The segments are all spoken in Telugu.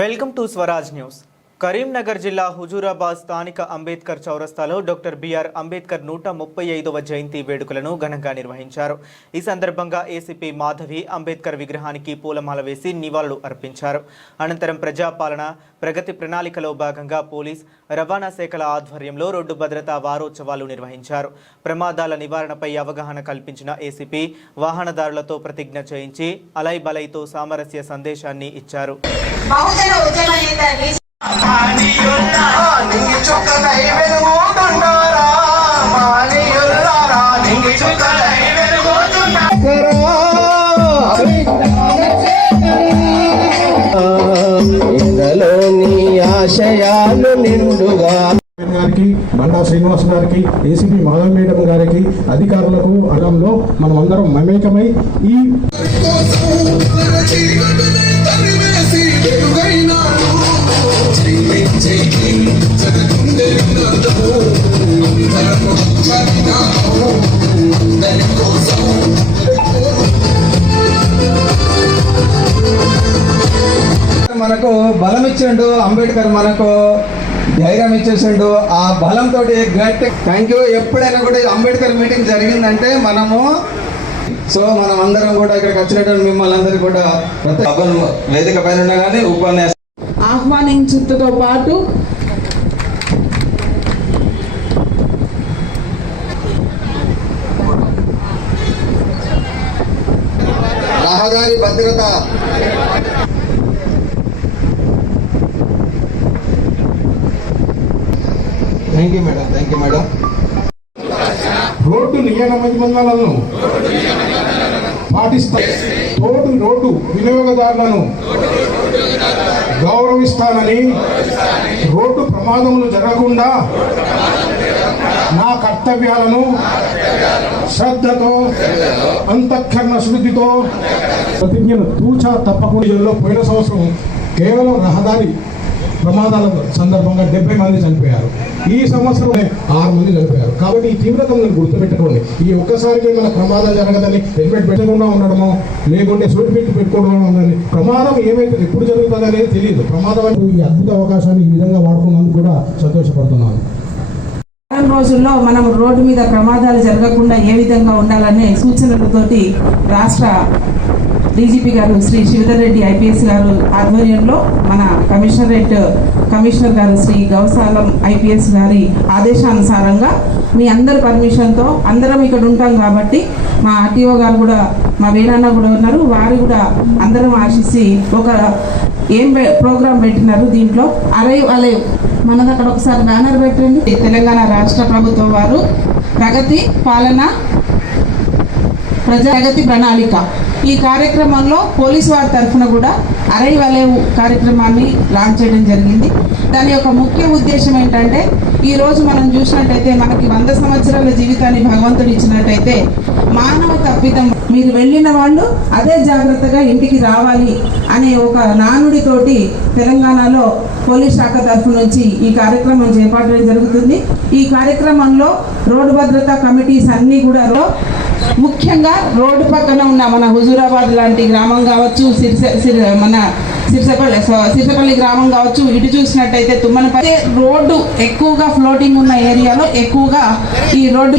Welcome to Swaraj news. Karimnagar జిల్లా హుజూరాబాద్ స్థానిక అంబేద్కర్ చౌరస్తాలో డాక్టర్ బిఆర్ అంబేద్కర్ 135వ జయంతి వేడుకలను ఘనంగా నిర్వహించారు. ఈ సందర్భంగా ఏసీపీ మాధవి అంబేద్కర్ విగ్రహానికి పూలమాల వేసి నివాళులు అర్పించారు. అనంతరం ప్రజాపాలన ప్రగతి ప్రణాళికలో భాగంగా పోలీస్ రవాణా శాఖల ఆధ్వర్యంలో రోడ్డు భద్రతా వారోత్సవాలు నిర్వహించారు. ప్రమాదాల నివారణపై అవగాహన కల్పించిన ఏసీపీ వాహనదారులతో ప్రతిజ్ఞ చేయించి అలై బలైతో సామరస్య సందేశాన్ని ఇచ్చారు. ఆశయాలు నిండుగా గారికి, బండా శ్రీనివాస్ గారికి, ఏసీపీ మాధవ్ మేడం గారికి, అధికారులకు అలంలో మనం అందరం మమేకమై ఈ మనకు బలం ఇచ్చిండు అంబేద్కర్, మనకు ధైర్యం ఇచ్చేసిండు. ఆ బలంతో గట్టి థ్యాంక్ యూ. ఎప్పుడైనా కూడా అంబేద్కర్ మీటింగ్ జరిగిందంటే మనం అందరం కూడా ఇక్కడికి వచ్చినట్టు మిమ్మల్ని అందరూ కూడా వేదిక పైన కానీ ఉపన్యాసం ఆహ్వానించుతో పాటు రహదారి భద్రత, థ్యాంక్ యూ మేడం. రోడ్డు నియమాలను పాటిస్తా, రోడ్డు వినియోగదారులను గౌరవిస్తానని, రోడ్డు ప్రమాదములు జరగకుండా నా కర్తవ్యాలను శ్రద్ధతో అంతఃకరణ శుద్ధితో ప్రతిజ్ఞను తూచా తప్పకుండా. పోయిన సంవత్సరం కేవలం రహదారి ప్రమాదాల సందర్భంగా 70 మంది చనిపోయారు. ఈ సంవత్సరం 6 మంది చనిపోయారు. కాబట్టి ఈ తీవ్రతను గుర్తుపెట్టుకోండి. ఈ ఒక్కసారికి మన ప్రమాదం జరగదని హెల్మెట్ పెట్టకుండా ఉండడమో లేకుంటే సూట్ పెట్టి పెట్టుకోవడం ఉందని ప్రమాదం ఏమైతే ఎప్పుడు జరుగుతుంది అనేది తెలియదు. ప్రమాదం ఈ అద్భుత అవకాశాన్ని ఈ విధంగా వాడుకున్నందుకు కూడా సంతోషపడుతున్నాను. రోజుల్లో మనం రోడ్డు మీద ప్రమాదాలు జరగకుండా ఏ విధంగా ఉండాలనే సూచనలతోటి రాష్ట్ర డీజీపీ గారు శ్రీ శివధర్ రెడ్డి ఐపీఎస్ గారు ఆధ్వర్యంలో మన కమిషనర్ గారు శ్రీ గౌసాలం ఐపీఎస్ గారి ఆదేశానుసారంగా మీ అందరి పర్మిషన్తో అందరం ఇక్కడ ఉంటాం కాబట్టి మా ఆర్టీఓ గారు కూడా, మా వీరన్న కూడా ఉన్నారు, వారు కూడా అందరం ఆశిసి ఒక ప్రోగ్రాం పెట్టినారు. దీంట్లో అలైవ్ మనది అక్కడ ఒకసారి బ్యానర్ పెట్టండి. తెలంగాణ రాష్ట్ర ప్రభుత్వం వారు ప్రగతి పాలన ప్రగతి ప్రణాళిక ఈ కార్యక్రమంలో పోలీసు వారి తరఫున కూడా అరై వలేవ్ కార్యక్రమాన్ని లాంచ్ చేయడం జరిగింది. దాని యొక్క ముఖ్య ఉద్దేశం ఏంటంటే, ఈరోజు మనం చూసినట్టయితే మనకి 100 సంవత్సరాల జీవితాన్ని భగవంతుడు ఇచ్చినట్టయితే మానవ తప్పిదం మీరు వెళ్ళిన వాళ్ళు అదే జాగ్రత్తగా ఇంటికి రావాలి అనే ఒక నానుడితోటి తెలంగాణలో పోలీస్ శాఖ తరఫు నుంచి ఈ కార్యక్రమం చేపట్టడం జరుగుతుంది. ఈ కార్యక్రమంలో రోడ్డు భద్రతా కమిటీస్ అన్నీ కూడా ముఖ్యంగా రోడ్డు పక్కన ఉన్న మన హుజూరాబాద్ లాంటి గ్రామం కావచ్చు, సిరిసపల్లి గ్రామం కావచ్చు, ఇటు చూసినట్టయితే తుమ్మనపల్లి రోడ్డు ఎక్కువగా ఫ్లోటింగ్ ఉన్న ఏరియాలో ఎక్కువగా ఈ రోడ్డు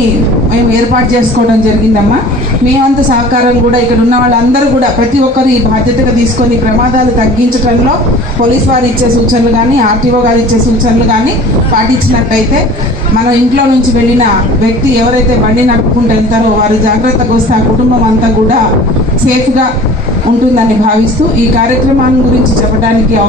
మేము ఏర్పాటు చేసుకోవడం జరిగిందమ్మా. మీ వంతు సహకారం కూడా ఇక్కడ ఉన్న వాళ్ళందరూ కూడా ప్రతి ఒక్కరు ఈ బాధ్యతగా తీసుకొని ప్రమాదాలు తగ్గించడంలో పోలీస్ వారు ఇచ్చే సూచనలు కానీ, ఆర్టీఓ గారు ఇచ్చే సూచనలు కానీ పాటించినట్టయితే మన ఇంట్లో నుంచి వెళ్ళిన వ్యక్తి ఎవరైతే బండి నడుపుకుంటూ వెళ్తారో వారు జాగ్రత్తగా వస్తే ఆ కుటుంబం అంతా కూడా సేఫ్గా ఉంటుందని భావిస్తూ ఈ కార్యక్రమాన్ని గురించి చెప్పడానికి